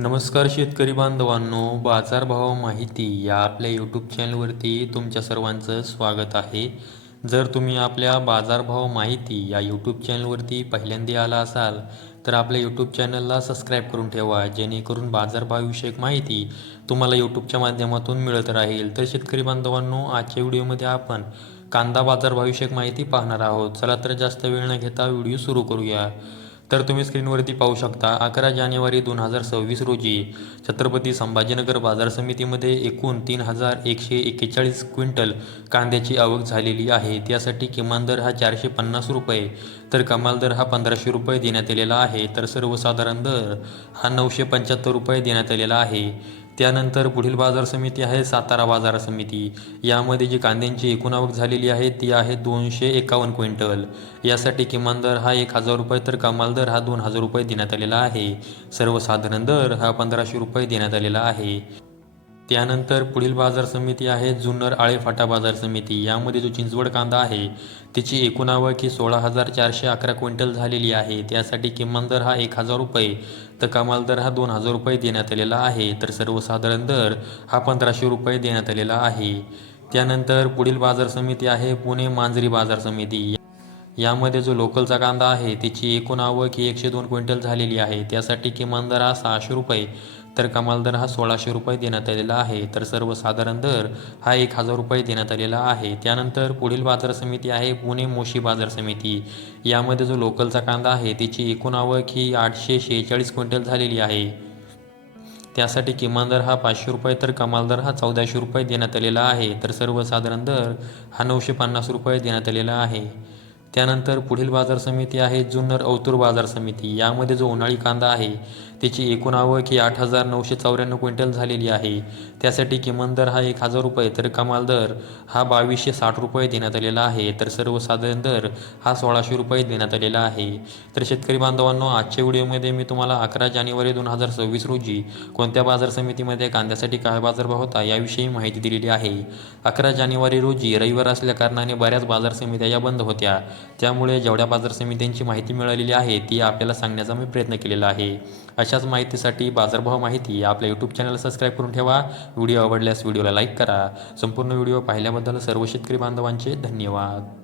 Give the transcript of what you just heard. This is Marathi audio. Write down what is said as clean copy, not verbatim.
नमस्कार शेतकरी बांधवांनो, बाजारभाव माहिती या आपल्या यूट्यूब चॅनलवरती तुमच्या सर्वांचं स्वागत आहे. जर तुम्ही आपल्या बाजारभाव माहिती या यूट्यूब चॅनलवरती पहिल्यांदा आला असाल तर आपल्या यूट्यूब चॅनलला सबस्क्राईब करून ठेवा, जेणेकरून बाजारभावविषयक माहिती तुम्हाला यूट्यूबच्या माध्यमातून मिळत राहील. तर शेतकरी बांधवांनो, आजच्या व्हिडिओमध्ये आपण कांदा बाजारभावविषयक माहिती पाहणार आहोत. चला तर जास्त वेळ न घेता व्हिडिओ सुरू करूया. तर तुम्ही स्क्रीनवरती पाहू शकता 11 जानेवारी 2026 रोजी छत्रपती संभाजीनगर बाजार समितीमध्ये एकूण 3141 क्विंटल कांद्याची आवक झालेली आहे. त्यासाठी किमान दर हा 450 रुपये तर कमाल दर हा 1500 रुपये देण्यात आलेला आहे. तर सर्वसाधारण दर हा 975 रुपये देण्यात आलेला आहे. त्यानंतर पुढील बाजार समिती आहे सातारा बाजार समिती. यामध्ये जी कांद्यांची एकूण आवक झालेली आहे ती आहे 251 क्विंटल. यासाठी किमान दर हा 1000 रुपये तर कमाल दर हा 2000 रुपये देण्यात आलेला आहे. सर्वसाधारण दर हा 1500 रुपये देण्यात आलेला आहे. त्यानंतर पुढील बाजार समिती आहे जुन्नर आळेफाटा बाजार समिती. यामध्ये जो चिंचवड कांदा आहे त्याची एकूण आवक ही 16,411 क्विंटल झालेली आहे. त्यासाठी किमान दर हा 1000 रुपये तर कमाल दर हा 2000 रुपये देण्यात आलेला आहे. तर सर्वसाधारण दर हा 1500 रुपये देण्यात आलेला आहे. त्यानंतर पुढील बाजार समिती आहे पुणे मांजरी बाजार समिती. यामध्ये जो लोकलचा कांदा आहे त्याची एकूण आवक ही 102 क्विंटल झालेली आहे. त्यासाठी किमान दर हा 600 रुपये तर कमाल दर हा 1600 रुपये देण्यात आलेला आहे. तर सर्वसाधारण दर हा 1000 रुपये देण्यात आलेला आहे. त्यानंतर पुढील बाजार समिती आहे पुणे मोशी बाजार समिती. यामध्ये जो लोकलचा कांदा आहे त्याची एकूण आवक ही 846 क्विंटल झालेली आहे. त्यासाठी किमान दर हा 500 रुपये तर कमाल दर हा 1400 रुपये देण्यात आलेला आहे. तर सर्वसाधारण दर हा 950 रुपये देण्यात आलेला आहे. त्यानंतर पुढील बाजार समिती आहे जुन्नर औतूर बाजार समिती. यामध्ये जो उन्हाळी कांदा आहे त्याची एकूण आवक ही 8994 क्विंटल झालेली आहे. त्यासाठी किमान दर हा 1000 रुपये तर कमाल दर हा 2260 रुपये देण्यात आलेला आहे. तर सर्वसाधारण दर हा 1600 रुपये देण्यात आलेला आहे. तर शेतकरी बांधवांनो, आजच्या व्हिडिओमध्ये मी तुम्हाला 11 जानेवारी 2026 रोजी कोणत्या बाजार समितीमध्ये कांद्यासाठी काय बाजारभाव होता याविषयी माहिती दिलेली आहे. 11 जानेवारी रोजी रविवार असल्या कारणाने बऱ्याच बाजार समित्या या बंद होत्या. त्यामुळे जेवढ्या बाजार समित्यांची माहिती मिळालेली आहे ती आपल्याला सांगण्याचा मी प्रयत्न केलेला आहे. अशाच माहितीसाठी बाजारभाव माहिती आपल्या यूट्यूब चॅनलला सबस्क्राईब करून ठेवा. व्हिडिओ आवडल्यास व्हिडिओला लाईक करा. संपूर्ण व्हिडिओ पाहिल्याबद्दल सर्व शेतकरी बांधवांचे धन्यवाद.